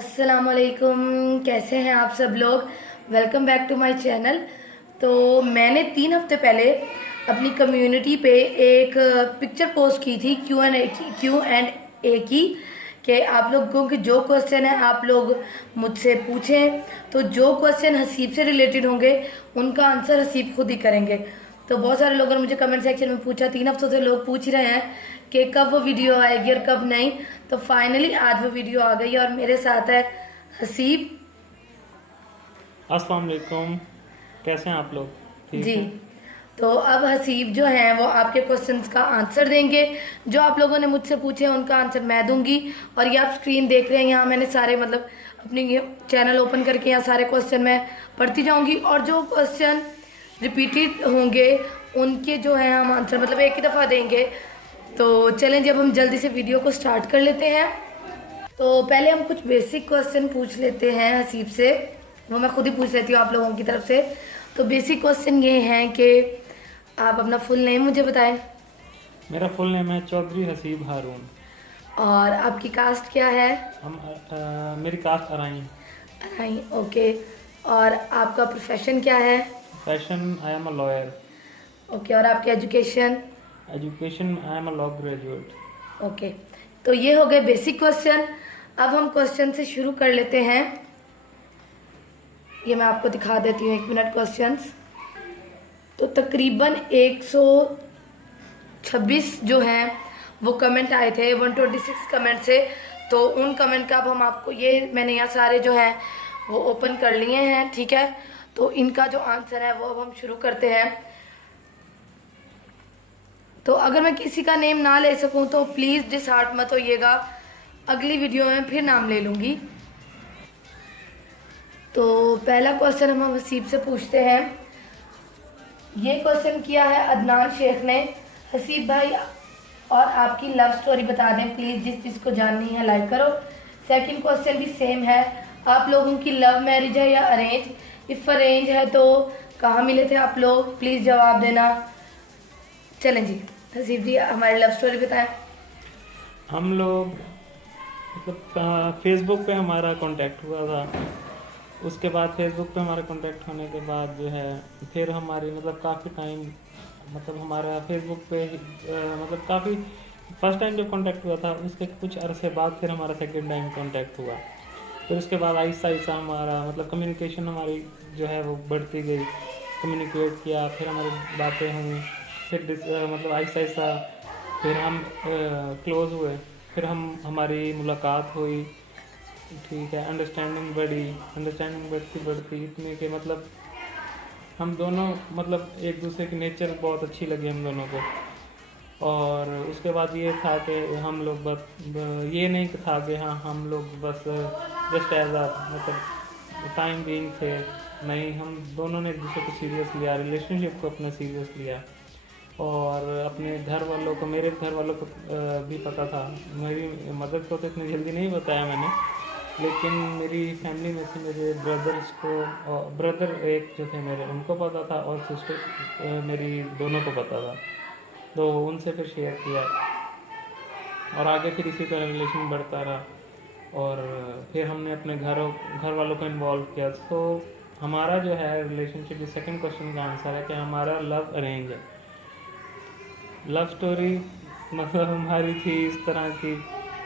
अस्सलामुअलैकुम, कैसे हैं आप सब लोग। Welcome back to my channel. तो मैंने 3 हफ्ते पहले अपनी कम्युनिटी पे एक पिक्चर पोस्ट की थी क्यू एंड ए की कि आप लोगों के जो क्वेश्चन है आप लोग मुझसे पूछें। तो जो क्वेश्चन हसीब से रिलेटेड होंगे उनका आंसर हसीब खुद ही करेंगे। तो बहुत सारे लोगों ने मुझे कमेंट सेक्शन में पूछा, 3 हफ्तों से लोग पूछ रहे हैं कि कब वो वीडियो आएगी और कब नहीं। तो फाइनली आज वो वीडियो आ गई और मेरे साथ है हसीब। अस्सलाम वालेकुम, कैसे हैं आप लोग? ठीक जी, हैं। तो अब हसीब जो हैं वो आपके क्वेश्चंस का आंसर देंगे। जो आप लोगों ने मुझसे पूछे हैं उनका आंसर मैं दूंगी। और ये आप स्क्रीन देख रहे हैं, यहाँ मैंने सारे अपनी ये चैनल ओपन करके यहाँ सारे क्वेश्चन मैं पढ़ती जाऊंगी और जो क्वेश्चन रिपीटेड होंगे उनके जो है हम आंसर एक ही दफ़ा देंगे। तो चलें, जब हम जल्दी से वीडियो को स्टार्ट कर लेते हैं। तो पहले हम कुछ बेसिक क्वेश्चन पूछ लेते हैं हसीब से। वो मैं खुद ही पूछ लेती हूँ आप लोगों की तरफ से। तो बेसिक क्वेश्चन ये हैं कि आप अपना फुल नेम मुझे बताएं मेरा फुल नेम है चौधरी हसीब हारून। और आपकी कास्ट क्या है। मेरी कास्ट अराई। अराई, ओके। और आपका प्रोफेशन क्या है। Fashion I am a lawyer. Okay. और आपकी education. Education I am a law graduate. Okay. तो ये हो गए बेसिक क्वेश्चन। अब हम क्वेश्चन से शुरू कर लेते हैं। ये मैं आपको दिखा देती हूँ, 1 मिनट क्वेश्चंस। तो तकरीबन 126 जो हैं वो कमेंट आए थे 126 कमेंट से। तो उन कमेंट का अब हम आपको, ये मैंने यहाँ सारे जो हैं वो ओपन कर लिए हैं, ठीक है। तो इनका जो आंसर है वो अब हम शुरू करते हैं। तो अगर मैं किसी का नेम ना ले सकूं तो प्लीज़ डिसहार्ट मत होइएगा, अगली वीडियो में फिर नाम ले लूँगी। तो पहला क्वेश्चन हम हसीब से पूछते हैं। ये क्वेश्चन किया है अदनान शेख ने। हसीब भाई और आपकी लव स्टोरी बता दें प्लीज़, जिसको जाननी है लाइक करो। सेकंड क्वेश्चन भी सेम है, आप लोगों की लव मैरिज है या अरेंज। इफ़ अरेंज है तो कहाँ मिले थे आप लोग, प्लीज़ जवाब देना। चलें जी, हसीब जी हमारी लव स्टोरी बताएं। हम लोग फेसबुक पे हमारा कांटेक्ट हुआ था। उसके बाद फेसबुक पे हमारा कांटेक्ट होने के बाद जो है फिर हमारी काफ़ी टाइम हमारा फेसबुक पे काफ़ी फर्स्ट टाइम जब कांटेक्ट हुआ था उसके कुछ अरसे बाद फिर हमारा सेकंड टाइम कांटेक्ट हुआ। फिर उसके बाद आहिस्ता आहिस्ता हमारा कम्युनिकेशन हमारी जो है वो बढ़ती गई। कम्युनिकेट किया, फिर हमारी बातें हुई, फिर आहिस्ता आहिस्ता फिर हम क्लोज़ हुए, फिर हमारी मुलाकात हुई, ठीक है। अंडरस्टैंडिंग बढ़ती बढ़ती इतने के हम दोनों एक दूसरे की नेचर बहुत अच्छी लगी हम दोनों को। और उसके बाद ये था कि हम लोग बस ये नहीं था कि हाँ हम लोग बस जस्ट एज आ टाइम बीइंग थे, नहीं, हम दोनों ने एक दूसरे को सीरियस लिया, रिलेशनशिप को अपना सीरियस लिया। और अपने घर वालों को, मेरे घर वालों को भी पता था। मेरी मदर को तो इतनी जल्दी नहीं बताया मैंने, लेकिन मेरी फैमिली में से मेरे ब्रदर्स को, ब्रदर एक जो थे मेरे, उनको पता था और सिस्टर मेरी दोनों को पता था। तो उनसे फिर शेयर किया और आगे फिर इसी तरह रिलेशन बढ़ता रहा। और फिर हमने अपने घर वालों को इन्वॉल्व किया। तो हमारा जो है रिलेशनशिप, सेकंड क्वेश्चन का आंसर है कि हमारा लव अरेंज है। लव स्टोरी हमारी थी इस तरह की।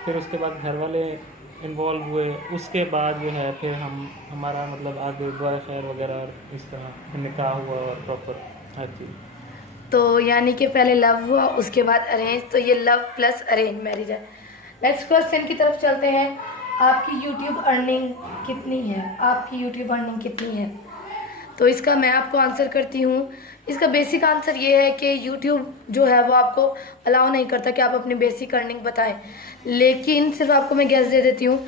फिर उसके बाद घर वाले इन्वॉल्व हुए, उसके बाद जो है फिर हमारा आगे दुआ खैर वगैरह इस तरह निकाह हुआ और प्रॉपर हर चीज़। तो यानी कि पहले लव हुआ उसके बाद अरेंज, तो ये लव प्लस अरेंज मैरिज है। नेक्स्ट क्वेश्चन की तरफ चलते हैं। आपकी यूट्यूब अर्निंग कितनी है, आपकी यूट्यूब अर्निंग कितनी है। तो इसका मैं आपको आंसर करती हूँ। इसका बेसिक आंसर ये है कि यूट्यूब जो है वो आपको अलाउ नहीं करता कि आप अपनी बेसिक अर्निंग बताएं। लेकिन सिर्फ आपको मैं गैस दे देती हूँ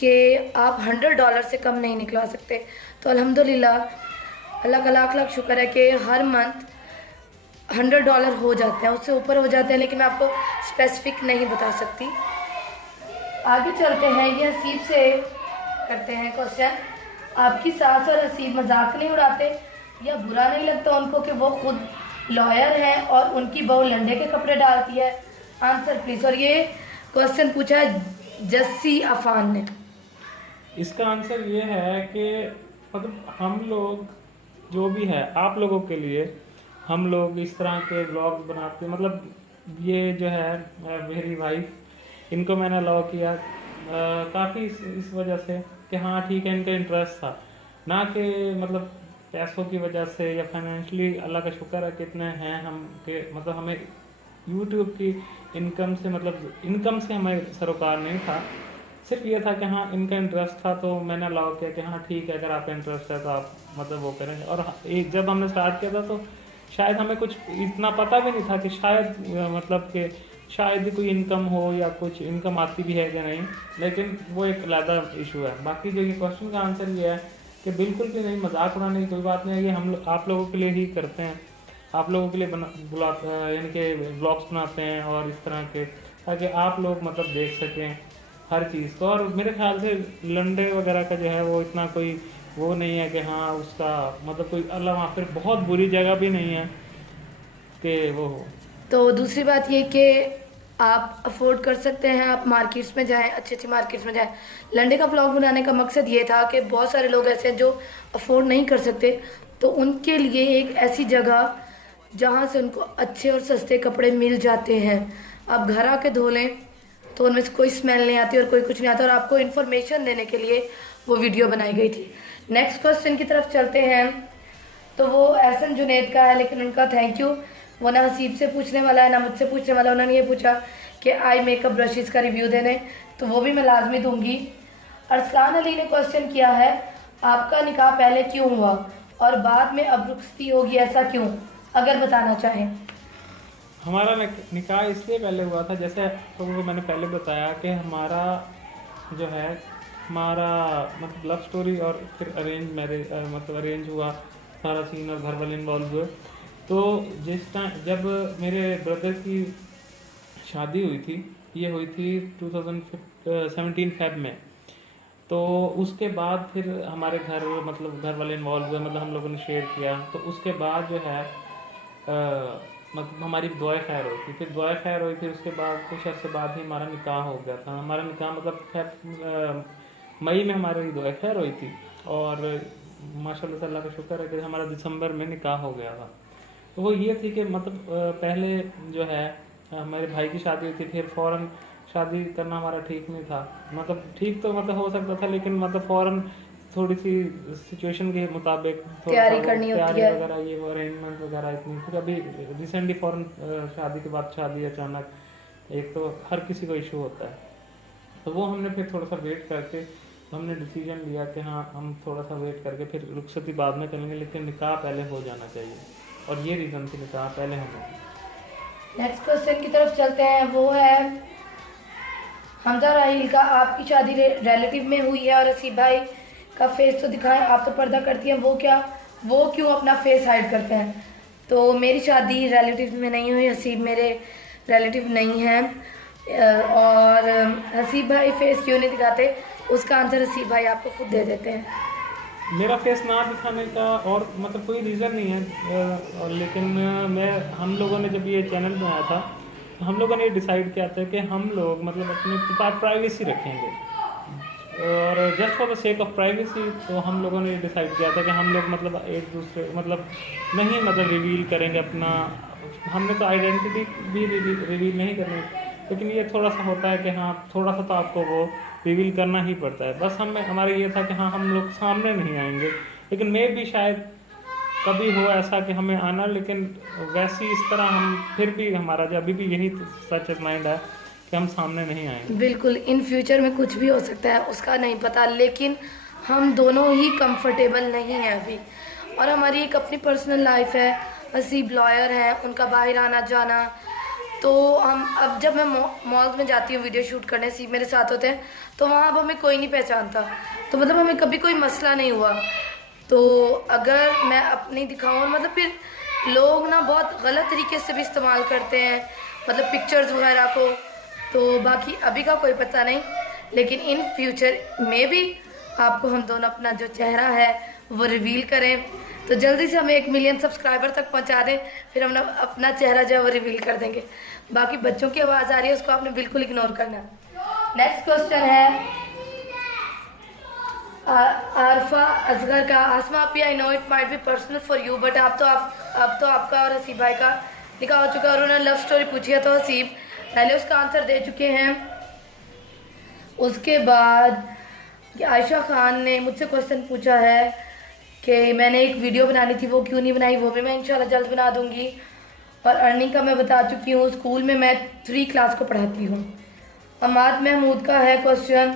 कि आप $100 से कम नहीं निकलवा सकते। तो अल्हम्दुलिल्लाह, अल्लाह का लाख लाख शुक्र है कि हर मंथ $100 हो जाते हैं, उससे ऊपर हो जाते हैं, लेकिन मैं आपको स्पेसिफिक नहीं बता सकती। आगे चलते हैं, ये हसीब से करते हैं क्वेश्चन। आपकी सास और हसीब मजाक नहीं उड़ाते या बुरा नहीं लगता उनको कि वो खुद लॉयर हैं और उनकी बहू लंडे के कपड़े डालती है। Answer please. और ये क्वेश्चन पूछा है जस्सी अफान ने। इसका आंसर ये है कि मतलब हम लोग जो भी है आप लोगों के लिए हम लोग इस तरह के ब्लॉग बनाते, मतलब ये जो है मेरी वाइफ, इनको मैंने अलाउ किया काफ़ी इस वजह से कि हाँ ठीक है, इनका इंटरेस्ट था, ना कि मतलब पैसों की वजह से या फाइनेंशियली। अल्लाह का शुक्र है कितने हैं हम कि मतलब हमें यूट्यूब की इनकम से, मतलब इनकम से हमें सरोकार नहीं था, सिर्फ ये था कि हाँ इनका इंटरेस्ट था, तो मैंने अलाउ किया कि हाँ ठीक है, अगर आपका इंटरेस्ट है तो आप मतलब वो करेंगे। और एक जब हमने स्टार्ट किया था तो शायद हमें कुछ इतना पता भी नहीं था कि शायद मतलब कि शायद ही कोई इनकम हो या कुछ इनकम आती भी है या नहीं, लेकिन वो एक अलग इशू है। बाकी जो ये क्वेश्चन का आंसर ये है कि बिल्कुल भी नहीं, मजाक उड़ाने की कोई बात नहीं है, ये हम आप लोगों के लिए ही करते हैं, आप लोगों के लिए यानी कि ब्लॉग्स बनाते हैं और इस तरह के, ताकि आप लोग मतलब देख सकें हर चीज़ को। और मेरे ख्याल से लंडे वगैरह का जो है वो इतना कोई वो नहीं है कि हाँ उसका मतलब कोई अल्लाह वहाँ पर बहुत बुरी जगह भी नहीं है कि वो हो। तो दूसरी बात ये कि आप अफोर्ड कर सकते हैं, आप मार्केट्स में जाएं, अच्छी अच्छी मार्केट्स में जाएं। लंडे का ब्लॉग बनाने का मकसद ये था कि बहुत सारे लोग ऐसे हैं जो अफोर्ड नहीं कर सकते, तो उनके लिए एक ऐसी जगह जहाँ से उनको अच्छे और सस्ते कपड़े मिल जाते हैं, आप घर आके धो लें तो उनमें से कोई स्मेल नहीं आती और कोई कुछ नहीं आता, और आपको इन्फॉर्मेशन देने के लिए वो वीडियो बनाई गई थी। नेक्स्ट क्वेश्चन की तरफ चलते हैं, तो वो एहसन जुनैद का है, लेकिन उनका थैंक यू, वो ना हसीब से पूछने वाला है ना मुझसे पूछने वाला। उन्होंने ये पूछा कि आई मेकअप ब्रशेस का रिव्यू देने, तो वो भी मैं लाजमी दूंगी। अरसलान अली ने क्वेश्चन किया है, आपका निकाह पहले क्यों हुआ और बाद में अब रुखसती होगी, ऐसा क्यों, अगर बताना चाहें। हमारा निकाह इसलिए पहले हुआ था, जैसे तो मैंने पहले बताया कि हमारा जो है हमारा मतलब लव स्टोरी और फिर अरेंज मैरिज, मतलब अरेंज हुआ सारा सीन और घर वाले इन्वॉल्व हुए। तो जिस टाइम जब मेरे ब्रदर की शादी हुई थी, ये हुई थी 2017 फेब में, तो उसके बाद फिर हमारे घर मतलब घर वाले इन्वॉल्व हुए, मतलब हम लोगों ने शेयर किया। तो उसके बाद जो है मतलब हमारी दुआ खैर हुई थी, फिर दुआ खैर हुई, फिर उसके बाद कुछ अर्से बाद ही हमारा निकाह हो गया था। हमारा निकाह मतलब मई में हमारी दुआ खैर हुई थी, और माशाल्लाह से अल्लाह का शुक्र है कि हमारा दिसंबर में निकाह हो गया था। तो वो ये थी कि मतलब पहले जो है हमारे भाई की शादी हुई थी, फिर फ़ौरन शादी करना हमारा ठीक नहीं था, मतलब ठीक तो मतलब हो सकता था, लेकिन मतलब फ़ौरन थोड़ी सी सिचुएशन के मुताबिक तैयारी करनी होती है वगैरह, ये वो अरेंजमेंट वगैरह इतनी, फिर अभी रिसेंटली फ़ौरन शादी के बाद शादी अचानक, एक तो हर किसी को इशू होता है, तो वो हमने फिर थोड़ा सा वेट करके हमने डिसीजन लिया कि हाँ हम थोड़ा सा वेट करके फिर रुखसती बाद में करेंगे, लेकिन निकाह पहले हो जाना चाहिए, और ये रीज़न थी निकाह पहले होना चाहिए। नेक्स्ट क्वेश्चन की तरफ चलते हैं, वो है हमजा राहील का, आपकी शादी रिलेटिव में हुई है और हसीब भाई का फेस तो दिखाएं, आप तो पर्दा करती हैं, वो क्यों अपना फेस हाइड करते हैं। तो मेरी शादी रिलेटिव में नहीं हुई, हसीब मेरे रिलेटिव नहीं हैं, और हसीब भाई फेस क्यों नहीं दिखाते, उसका आंसर हसीब भाई आपको खुद दे देते हैं। मेरा फेस ना दिखाने का और मतलब कोई रीज़न नहीं है, लेकिन हम लोगों ने जब ये चैनल बनाया था, तो हम लोगों ने ये डिसाइड किया था कि हम लोग मतलब अपने पास प्राइवेसी रखेंगे, और just for the sake of privacy, तो हम लोगों ने डिसाइड किया था कि हम लोग मतलब एक दूसरे मतलब नहीं मतलब रिवील करेंगे अपना, हमने तो आइडेंटिटी भी रिवील नहीं करनी, लेकिन ये थोड़ा सा होता है कि हाँ थोड़ा सा तो आपको वो रिवील करना ही पड़ता है। बस हमारा ये था कि हाँ हम लोग सामने नहीं आएंगे, लेकिन मैं भी शायद कभी हो ऐसा कि हमें आना, लेकिन वैसी इस तरह हम फिर भी हमारा जो अभी भी यही सच माइंड है कि हम सामने नहीं आएंगे। बिल्कुल, इन फ्यूचर में कुछ भी हो सकता है, उसका नहीं पता, लेकिन हम दोनों ही कंफर्टेबल नहीं हैं अभी, और हमारी एक अपनी पर्सनल लाइफ है। हसीब लॉयर है, उनका बाहर आना जाना, तो हम अब जब मैं मॉल्स में जाती हूँ वीडियो शूट करने, हसीब मेरे साथ होते हैं, तो वहाँ अब हमें कोई नहीं पहचानता, तो मतलब हमें कभी कोई मसला नहीं हुआ। तो अगर मैं अपनी दिखाऊँ, मतलब फिर लोग ना बहुत गलत तरीके से भी इस्तेमाल करते हैं, मतलब पिक्चर्स वगैरह को, तो बाकी अभी का कोई पता नहीं, लेकिन इन फ्यूचर में भी आपको हम दोनों अपना जो चेहरा है वो रिवील करें, तो जल्दी से हमें 1 मिलियन सब्सक्राइबर तक पहुंचा दें, फिर हम अपना चेहरा जो है वो रिवील कर देंगे। बाकी बच्चों की आवाज़ आ रही है, उसको आपने बिल्कुल इग्नोर करना है। नेक्स्ट क्वेश्चन है, आरफा असगर का, आसमा आप, I know it might be personal for you, but अब तो आपका और हसीब भाई का निकाह हो चुका है और उन्होंने लव स्टोरी पूछी है, तो हसीब पहले उसका आंसर दे चुके हैं। उसके बाद आयशा खान ने मुझसे क्वेश्चन पूछा है कि मैंने एक वीडियो बनानी थी, वो क्यों नहीं बनाई, वो भी मैं इंशाल्लाह जल्द बना दूंगी। और अर्निंग का मैं बता चुकी हूँ, स्कूल में मैं 3 क्लास को पढ़ाती हूँ। अमाद महमूद का है क्वेश्चन,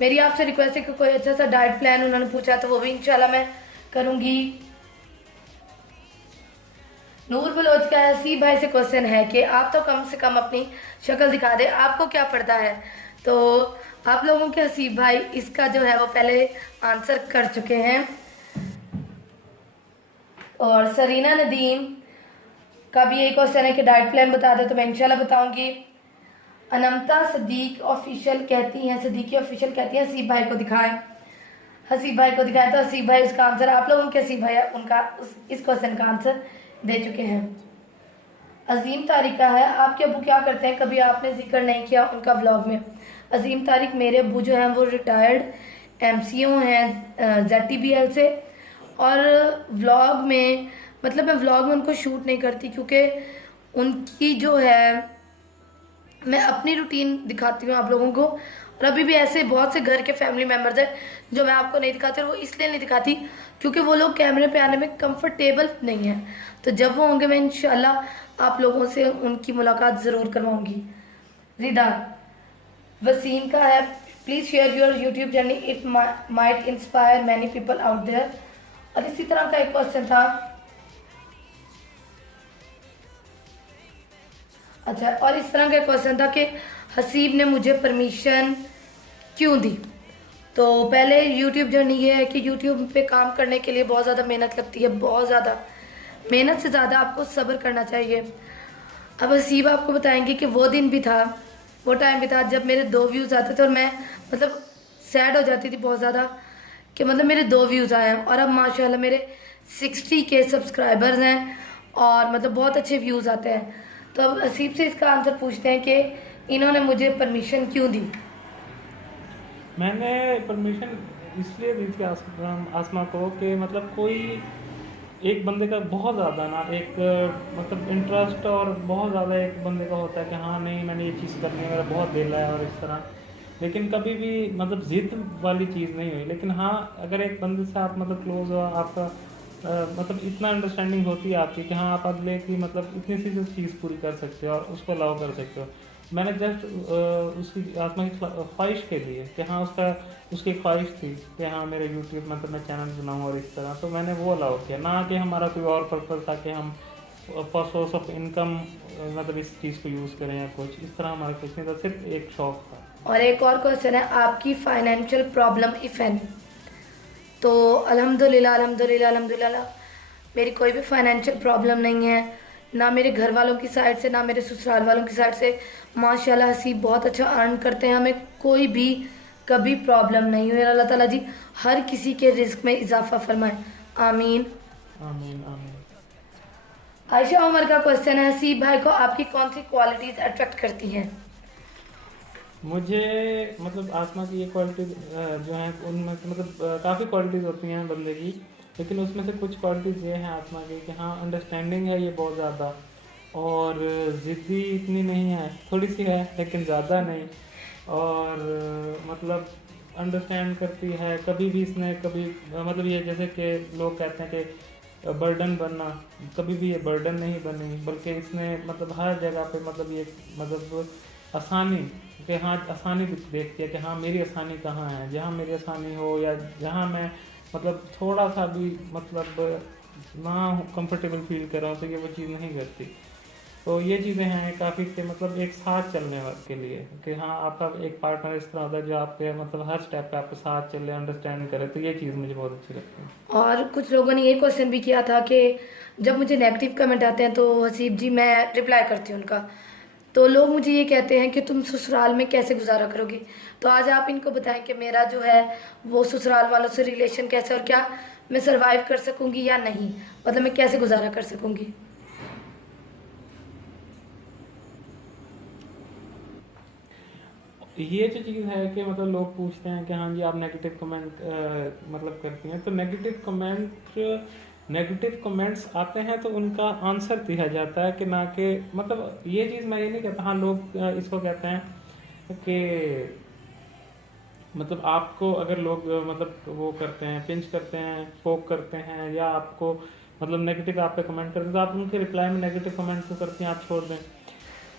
मेरी आपसे रिक्वेस्ट है कि कोई अच्छा सा डाइट प्लान उन्होंने पूछा है, तो वो भी इंशाल्लाह मैं करूँगी। नूर बलोच का हसीब भाई से क्वेश्चन है कि आप तो कम से कम अपनी शक्ल दिखा दे, आपको क्या पड़ता है। तो आप लोगों के हसीब भाई इसका जो है वो पहले आंसर कर चुके हैं। और सरीना नदीम का भी यही क्वेश्चन है कि डाइट प्लान बता दे, तो मैं इंशाल्लाह बताऊंगी। अनमता सदीकी ऑफिशियल कहती हैं हसीब भाई को दिखाएं, हसीब भाई को दिखाएं, तो हसीब भाई उसका आंसर, आप लोगों के हसीब भाई उनका इस क्वेश्चन का आंसर दे चुके हैं। अजीम तारिक का है, आपके अबू क्या करते हैं, कभी आपने जिक्र नहीं किया उनका व्लॉग में। अजीम तारिक, मेरे अबू जो हैं वो रिटायर्ड MCO हैं ZTBL से, और व्लॉग में मतलब मैं व्लॉग में उनको शूट नहीं करती, क्योंकि उनकी जो है मैं अपनी रूटीन दिखाती हूँ आप लोगों को। और अभी भी ऐसे बहुत से घर के फैमिली मेम्बर्स हैं जो मैं आपको नहीं दिखाती, और वो इसलिए नहीं दिखाती क्योंकि वो लोग कैमरे पे आने में कंफर्टेबल नहीं है। तो जब वो होंगे मैं इंशाल्लाह आप लोगों से उनकी मुलाकात ज़रूर करवाऊंगी। रिदा वसीम का है, please share your YouTube journey, it might inspire many people out there. और इसी तरह का एक क्वेश्चन था, अच्छा, और इस तरह का क्वेश्चन था कि हसीब ने मुझे परमिशन क्यों दी। तो पहले यूट्यूब जर्नी ये है कि यूट्यूब पे काम करने के लिए बहुत ज़्यादा मेहनत लगती है, बहुत ज़्यादा मेहनत से ज़्यादा आपको सब्र करना चाहिए। अब हसीब आपको बताएंगे कि वो दिन भी था, वो टाइम भी था जब मेरे 2 व्यूज़ आते थे और मैं मतलब सैड हो जाती थी बहुत ज़्यादा कि मतलब मेरे 2 व्यूज़ आए हैं, और अब माशाल्लाह मेरे 60K सब्सक्राइबर्स हैं और मतलब बहुत अच्छे व्यूज़ आते हैं। तो अब हसीब से इसका आंसर पूछते हैं कि इन्होंने मुझे परमिशन क्यों दी। मैंने परमिशन इसलिए दी थी आसमा को कि मतलब कोई एक बंदे का बहुत ज़्यादा ना एक मतलब इंटरेस्ट और बहुत ज़्यादा एक बंदे का होता है कि हाँ नहीं मैंने ये चीज़ करनी है, मेरा बहुत दिल है और इस तरह, लेकिन कभी भी मतलब ज़िद वाली चीज़ नहीं हुई। लेकिन हाँ अगर एक बंदे से आप मतलब क्लोज हो, आपका मतलब इतना अंडरस्टैंडिंग होती है आपकी कि हाँ आप अगले की मतलब इतनी सी चीज़ पूरी कर सकते हो और उसको अलाउ कर सकते हो। मैंने जस्ट उसकी आत्मा की ख्वाहिश के लिए कि हाँ उसकी ख्वाहिश थी कि हाँ मेरे यूट्यूब मतलब मैं चैनल बनाऊँ और इस तरह, तो मैंने वो अलाउ किया, ना कि हमारा कोई और पर्पज़ था कि हम फॉर सोर्स ऑफ इनकम मतलब इस चीज़ को यूज़ करें या कुछ इस तरह, हमारा कुछ नहीं था, सिर्फ एक शौक था। और एक और क्वेश्चन है, आपकी फाइनेंशियल प्रॉब्लम इफ़ एनी। तो अल्हम्दुलिल्लाह अल्हम्दुलिल्लाह अल्हम्दुलिल्लाह मेरी कोई भी फाइनेंशियल प्रॉब्लम नहीं है, ना मेरे घर वालों की साइड से ना मेरे ससुराल वालों की साइड से। माशाल्लाह हसीब बहुत अच्छा अर्न करते हैं, हमें कोई भी कभी प्रॉब्लम नहीं हुई। अल्लाह ताला जी हर किसी के रिस्क में इजाफा फरमाए, आमीन आमीन आमीन। आयशा उमर का क्वेश्चन है, हसीब भाई को आपकी कौन सी क्वालिटीज़ अट्रैक्ट करती हैं। मुझे मतलब आसमा की ये क्वालिटी जो है उनमें से मतलब काफ़ी क्वालिटीज़ होती हैं बंदे की, लेकिन उसमें से कुछ क्वालिटीज़ ये हैं आसमा की कि हाँ अंडरस्टैंडिंग है ये बहुत ज़्यादा, और ज़िद्दी इतनी नहीं है, थोड़ी सी है लेकिन ज़्यादा नहीं, और मतलब अंडरस्टैंड करती है। कभी भी इसने कभी मतलब ये जैसे कि लोग कहते हैं कि बर्डन बनना, कभी भी ये बर्डन नहीं बनी, बल्कि इसने मतलब हर जगह पे मतलब ये मतलब आसानी कि हाँ आसानी देखती है कि हाँ मेरी आसानी कहाँ है, जहाँ मेरी आसानी हो या जहाँ मैं मतलब थोड़ा सा भी मतलब ना कंफर्टेबल फील कर रहा हूँ तो ये वो चीज़ नहीं करती। तो ये चीज़ें हैं काफ़ी के मतलब एक साथ चलने के लिए कि हाँ आपका एक पार्टनर इस तरह होता है जो आपके मतलब हर स्टेप पे आपके साथ चले, अंडरस्टैंड करे, तो ये चीज़ मुझे बहुत अच्छी लगती है। और कुछ लोगों ने ये क्वेश्चन भी किया था कि जब मुझे नेगेटिव कमेंट आते हैं तो हसीब जी मैं रिप्लाई करती हूँ उनका, तो लोग मुझे ये कहते हैं कि तुम ससुराल में कैसे गुजारा करोगी। तो आज आप इनको बताएं कि मेरा जो है वो ससुराल वालों से रिलेशन कैसे, और क्या मैं सरवाइव कर सकूंगी या नहीं, मतलब मैं कैसे गुजारा कर सकूंगी। ये जो चीज़ है कि मतलब लोग पूछते हैं कि हाँ जी आप नेगेटिव कमेंट मतलब करती हैं, तो नेगेटिव कमेंट्स आते हैं तो उनका आंसर दिया जाता है, कि ना कि मतलब ये चीज़ मैं ये नहीं कहता। हाँ लोग इसको कहते हैं कि मतलब आपको अगर लोग मतलब वो करते हैं, पिंच करते हैं, पोक करते हैं, या आपको मतलब नेगेटिव आप पे कमेंट करते हैं, तो आप उनके रिप्लाई में नेगेटिव कमेंट तो करती हैं, आप छोड़ दें।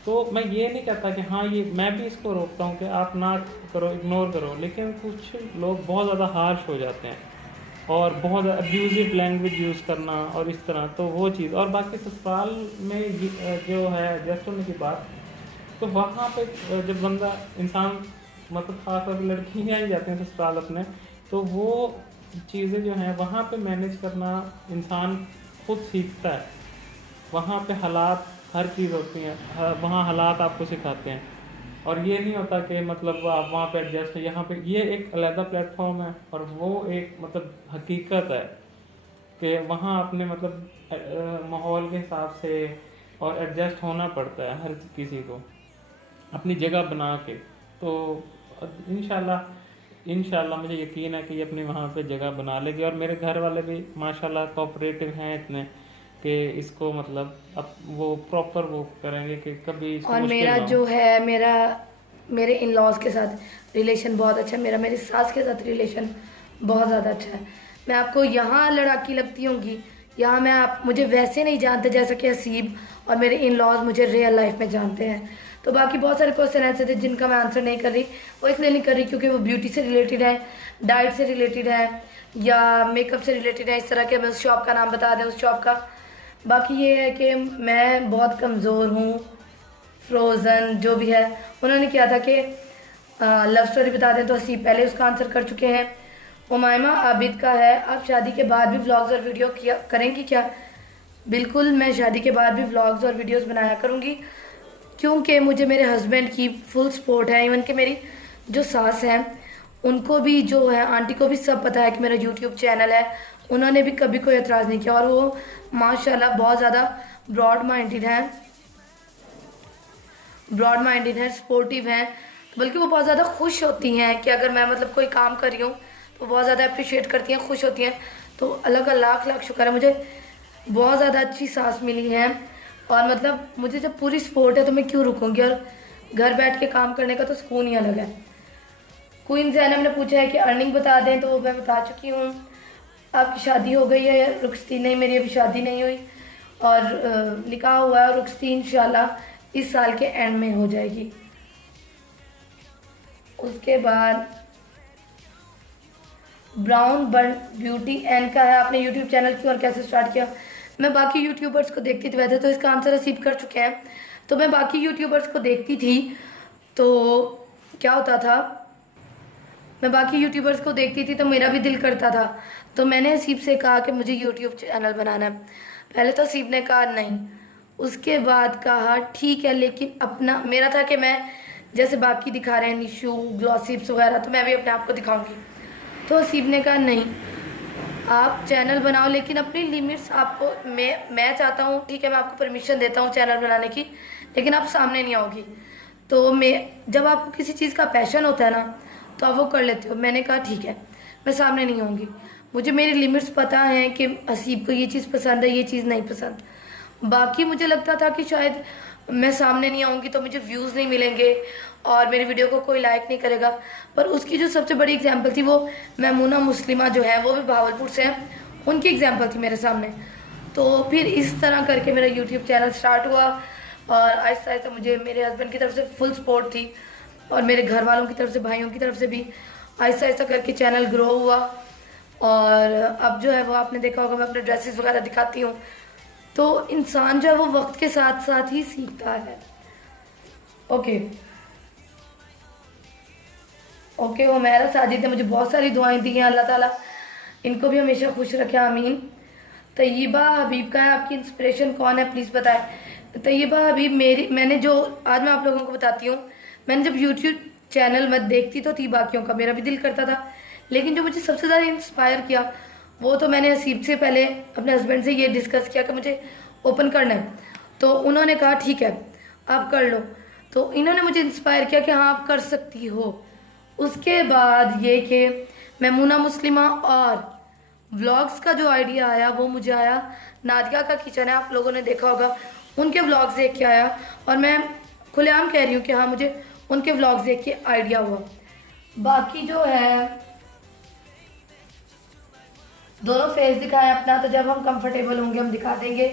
तो मैं ये नहीं कहता कि हाँ ये, मैं भी इसको रोकता हूँ कि आप ना करो, इग्नोर करो, लेकिन कुछ लोग बहुत ज़्यादा हार्श हो जाते हैं और बहुत अब्यूजिव लैंग्वेज यूज़ करना और इस तरह, तो वो चीज़। और बाकी ससुराल में जो है एडजस्ट होने की बात, तो वहाँ पे जब बंदा इंसान मतलब खासतौर पर लड़कियाँ ही जाती हैं ससुराल अपने, तो वो चीज़ें जो हैं वहाँ पे मैनेज करना इंसान खुद सीखता है। वहाँ पे हालात हर चीज़ होती हैं, वहाँ हालात आपको सिखाते हैं, और ये नहीं होता कि मतलब आप वहाँ पे एडजस्ट है। यहाँ पे ये एक अलग प्लेटफॉर्म है, और वो एक मतलब हकीकत है कि वहाँ अपने मतलब माहौल के हिसाब से और एडजस्ट होना पड़ता है हर किसी को अपनी जगह बना के। तो इंशाल्लाह मुझे यकीन है कि ये अपनी वहाँ पे जगह बना लेगी, और मेरे घर वाले भी माशाल्लाह कोऑपरेटिव हैं इतने कि इसको मतलब अब वो प्रॉपर वो करेंगे कि कभी इसको और मुश्किल मेरा ना हो। जो है मेरे इन लॉज के साथ रिलेशन बहुत अच्छा है, मेरा मेरी सास के साथ रिलेशन बहुत ज़्यादा अच्छा है। मैं आपको यहाँ लड़ाकी लगती होंगी, यहाँ मुझे वैसे नहीं जानते जैसा कि हसीब और मेरे इन लॉज मुझे रियल लाइफ में जानते हैं। तो बाकी बहुत सारे क्वेश्चन ऐसे थे जिनका मैं आंसर नहीं कर रही, वो इसलिए नहीं कर रही क्योंकि वो ब्यूटी से रिलेटेड है, डाइट से रिलेटेड है, या मेकअप से रिलेटेड है, इस तरह के। मैं उस शॉप का नाम बता दें, उस शॉप का। बाकी ये है कि मैं बहुत कमज़ोर हूँ। फ्रोज़न जो भी है, उन्होंने किया था कि लव स्टोरी बता दें, तो हसीब पहले उसका आंसर कर चुके हैं। उमायमा आबिद का है, आप शादी के बाद भी व्लॉग्स और वीडियो करेंगी क्या? बिल्कुल, मैं शादी के बाद भी व्लॉग्स और वीडियोस बनाया करूँगी, क्योंकि मुझे मेरे हस्बैंड की फुल सपोर्ट है। इवन कि मेरी जो सास हैं उनको भी, जो है आंटी को भी सब पता है कि मेरा यूट्यूब चैनल है। उन्होंने भी कभी कोई एतराज़ नहीं किया, और वो माशाल्लाह बहुत ज़्यादा ब्रॉड माइंडेड हैं, सपोर्टिव हैं। बल्कि वो बहुत ज़्यादा खुश होती हैं कि अगर मैं मतलब कोई काम कर रही हूँ तो बहुत ज़्यादा अप्रिशिएट करती हैं, खुश होती हैं। तो अल्लाह का लाख लाख शुक्र है, मुझे बहुत ज़्यादा अच्छी सास मिली है। और मतलब मुझे जब पूरी सपोर्ट है तो मैं क्यों रुकूंगी, और घर बैठ के काम करने का तो सुकून ही अलग है। क्वीन ज़ैनब ने पूछा है कि अर्निंग बता दें, तो मैं बता चुकी हूँ। आपकी शादी हो गई है या रुखसती? नहीं, मेरी अभी शादी नहीं हुई, और निकाह हुआ है, और रुखसती इंशाल्लाह इस साल के एंड में हो जाएगी। उसके बाद ब्राउन बर्न ब्यूटी एन का है, आपने यूट्यूब चैनल क्यों और कैसे स्टार्ट किया? मैं बाकी यूट्यूबर्स को देखती थी, वैसे तो इसका आंसर रिसीव कर चुके हैं। तो मैं बाकी यूट्यूबर्स को देखती थी, तो क्या होता था, मैं बाकी यूट्यूबर्स को देखती थी तो मेरा भी दिल करता था। तो मैंने हसीब से कहा कि मुझे यूट्यूब चैनल बनाना है। पहले तो हसीब ने कहा नहीं, उसके बाद कहा ठीक है, लेकिन अपना मेरा था कि मैं जैसे बाकी दिखा रहे हैं निशू ग्लॉसिप्स वगैरह, तो मैं भी अपने आप को दिखाऊंगी। तो हसीब ने कहा नहीं, आप चैनल बनाओ, लेकिन अपनी लिमिट्स आपको, मैं चाहता हूँ, ठीक है मैं आपको परमिशन देता हूँ चैनल बनाने की, लेकिन आप सामने नहीं आओगी। तो जब आपको किसी चीज़ का पैशन होता है ना, तो आप वो कर लेते हो। मैंने कहा ठीक है, मैं सामने नहीं आऊँगी, मुझे मेरी लिमिट्स पता हैं कि हसीब को ये चीज़ पसंद है, ये चीज़ नहीं पसंद। बाकी मुझे लगता था कि शायद मैं सामने नहीं आऊँगी तो मुझे व्यूज़ नहीं मिलेंगे और मेरी वीडियो को कोई लाइक नहीं करेगा। पर उसकी जो सबसे बड़ी एग्जांपल थी, वो मैमूना मुस्लिमा जो है, वो भी भावलपुर से हैं, उनकी एग्जांपल थी मेरे सामने। तो फिर इस तरह करके मेरा यूट्यूब चैनल स्टार्ट हुआ, और आहिस्ता आहिस्ता मुझे मेरे हस्बैंड की तरफ से फुल सपोर्ट थी, और मेरे घर वालों की तरफ से, भाइयों की तरफ से भी आहिस्ता आहिस्ता करके चैनल ग्रो हुआ। और अब जो है वो आपने देखा होगा, मैं अपने ड्रेसेस वगैरह दिखाती हूँ। तो इंसान जो है वो वक्त के साथ साथ ही सीखता है। ओके, वो मेरा साजिद ने मुझे बहुत सारी दुआएं दी हैं, अल्लाह ताला इनको भी हमेशा खुश रखे, आमीन। तैयबा हबीब का है, आपकी इंस्पिरेशन कौन है प्लीज़ बताएं। तैयबा हबीब मैंने जो आज मैं आप लोगों को बताती हूँ, मैंने जब यूट्यूब चैनल में देखती तो थी बाकियों का, मेरा भी दिल करता था, लेकिन जो मुझे सबसे ज़्यादा इंस्पायर किया वो तो मैंने हसीब से पहले अपने हस्बैंड से ये डिस्कस किया कि मुझे ओपन करना है। तो उन्होंने कहा ठीक है आप कर लो। तो इन्होंने मुझे इंस्पायर किया कि हाँ आप कर सकती हो। उसके बाद ये कि मैमूना मुस्लिमा और व्लॉग्स का जो आइडिया आया वो मुझे आया, नादिया का किचन है आप लोगों ने देखा होगा, उनके व्लॉग्स देख के आया। और मैं खुलेआम कह रही हूँ कि हाँ मुझे उनके व्लॉग्स देख के आइडिया हुआ। बाकी जो है दोनों फेस दिखाएं अपना, तो जब हम कंफर्टेबल होंगे हम दिखा देंगे।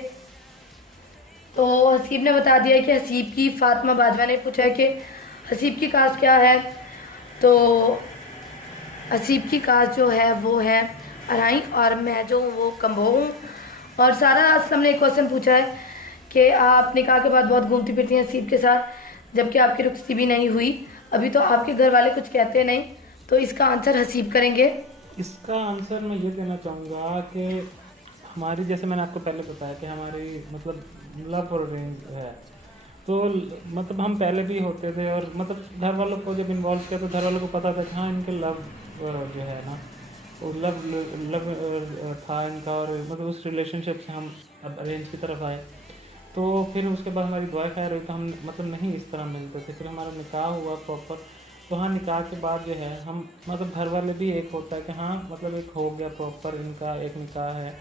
तो हसीब ने बता दिया है कि हसीब की, फातिमा बाजवा ने पूछा है कि हसीब की कास्ट क्या है। तो हसीब की कास्ट जो है वो है अराई और मैं जो हूँ वो कम्बो हूँ। और सारा असलम ने एक क्वेश्चन पूछा है कि आप निकाह के बाद बहुत घूमती फिरती हैं हसीब के साथ, जबकि आपकी रुखसती भी नहीं हुई अभी, तो आपके घर वाले कुछ कहते नहीं, तो इसका आंसर हसीब करेंगे। इसका आंसर मैं ये देना चाहूँगा कि हमारी, जैसे मैंने आपको पहले बताया कि हमारी मतलब लव और अरेंज है, तो मतलब हम पहले भी होते थे और मतलब घर वालों को जब इन्वॉल्व किया तो घर वालों को पता था कि हाँ इनके लव जो है ना वो लव लव था इनका, और मतलब उस रिलेशनशिप से हम अब अरेंज की तरफ आए। तो फिर उसके बाद हमारी दुआ खैर हुई तो हम मतलब नहीं इस तरह मिलते थे। फिर हमारा निकाह हुआ प्रॉपर, तो हाँ निकाह के बाद जो है हम मतलब घर वाले भी एक होता है कि हाँ मतलब एक हो गया प्रॉपर, इनका एक निकाह है।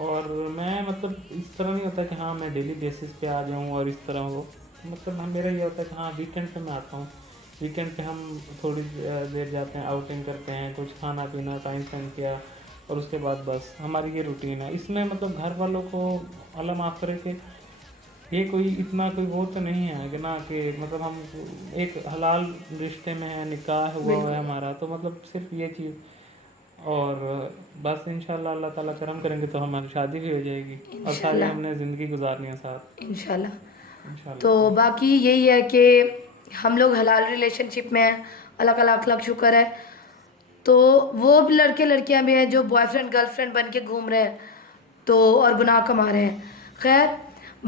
और मैं मतलब इस तरह नहीं होता कि हाँ मैं डेली बेसिस पे आ जाऊँ और इस तरह हो, मतलब हम मेरा ये होता है कि हाँ वीकेंड पे मैं आता हूँ, वीकेंड पे हम थोड़ी देर जाते हैं, आउटिंग करते हैं, कुछ खाना पीना, टाइम स्पेंड किया, और उसके बाद बस हमारी ये रूटीन है। इसमें मतलब घर वालों को अल्लाह माफ़ करे कि ये कोई इतना कोई वो तो नहीं है कि ना कि मतलब हम एक हलाल रिश्ते में है, निकाह हुआ है हमारा, तो मतलब सिर्फ ये चीज़। और बस इंशाल्लाह अल्लाह ताला करम करेंगे तो हमारी शादी भी हो जाएगी और सारी हमने ज़िंदगी गुजारनी है साथ इंशाल्लाह। तो बाकी यही है कि हम लोग हलाल रिलेशनशिप में हैं, अल्लाह का लाख लाख शुक्र है। तो वो भी लड़के लड़कियां भी हैं जो बॉयफ्रेंड गर्लफ्रेंड बन के घूम रहे हैं तो और गुनाह कमा रहे हैं। खैर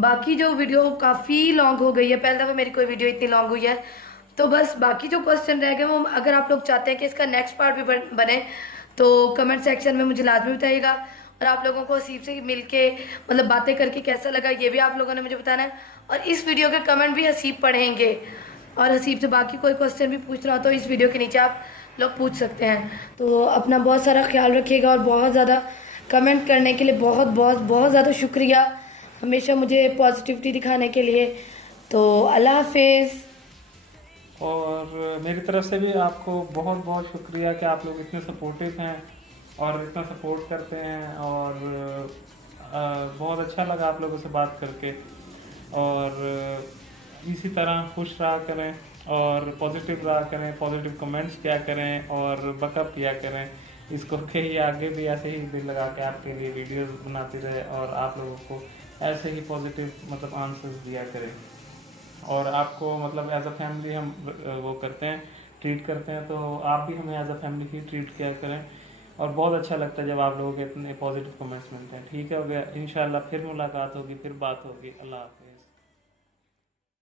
बाकी जो वीडियो काफ़ी लॉन्ग हो गई है, पहले दफ़ा मेरी कोई वीडियो इतनी लॉन्ग हुई है, तो बस बाकी जो क्वेश्चन रह गए वो अगर आप लोग चाहते हैं कि इसका नेक्स्ट पार्ट भी बने तो कमेंट सेक्शन में मुझे लाजमी बताइएगा। और आप लोगों को हसीब से मिलके मतलब बातें करके कैसा लगा ये भी आप लोगों ने मुझे बताना है। और इस वीडियो के कमेंट भी हसीब पढ़ेंगे, और हसीब से बाकी कोई क्वेश्चन भी पूछना हो तो इस वीडियो के नीचे आप लोग पूछ सकते हैं। तो अपना बहुत सारा ख्याल रखिएगा और बहुत ज़्यादा कमेंट करने के लिए बहुत बहुत बहुत ज़्यादा शुक्रिया, हमेशा मुझे पॉजिटिविटी दिखाने के लिए। तो अल्लाह हाफिज़। और मेरी तरफ से भी आपको बहुत बहुत शुक्रिया कि आप लोग इतने सपोर्टिव हैं और इतना सपोर्ट करते हैं, और बहुत अच्छा लगा आप लोगों से बात करके। और इसी तरह खुश रहा करें और पॉजिटिव रहा करें, पॉजिटिव कमेंट्स किया करें और बकअप किया करें इसको कि ये आगे भी ऐसे ही दिल लगा के आपके लिए वीडियोस बनाती रहे और आप लोगों को ऐसे ही पॉजिटिव मतलब आंसर्स दिया करें। और आपको मतलब एज अ फैमिली हम वो करते हैं, ट्रीट करते हैं, तो आप भी हमें एज अ फैमिली ही ट्रीट किया करें। और बहुत अच्छा लगता है जब आप लोगों के इतने पॉजिटिव कमेंट्स मिलते हैं। ठीक है, हो गया, इंशाल्लाह फिर मुलाकात होगी, फिर बात होगी। अल्लाह हाफ़िज़।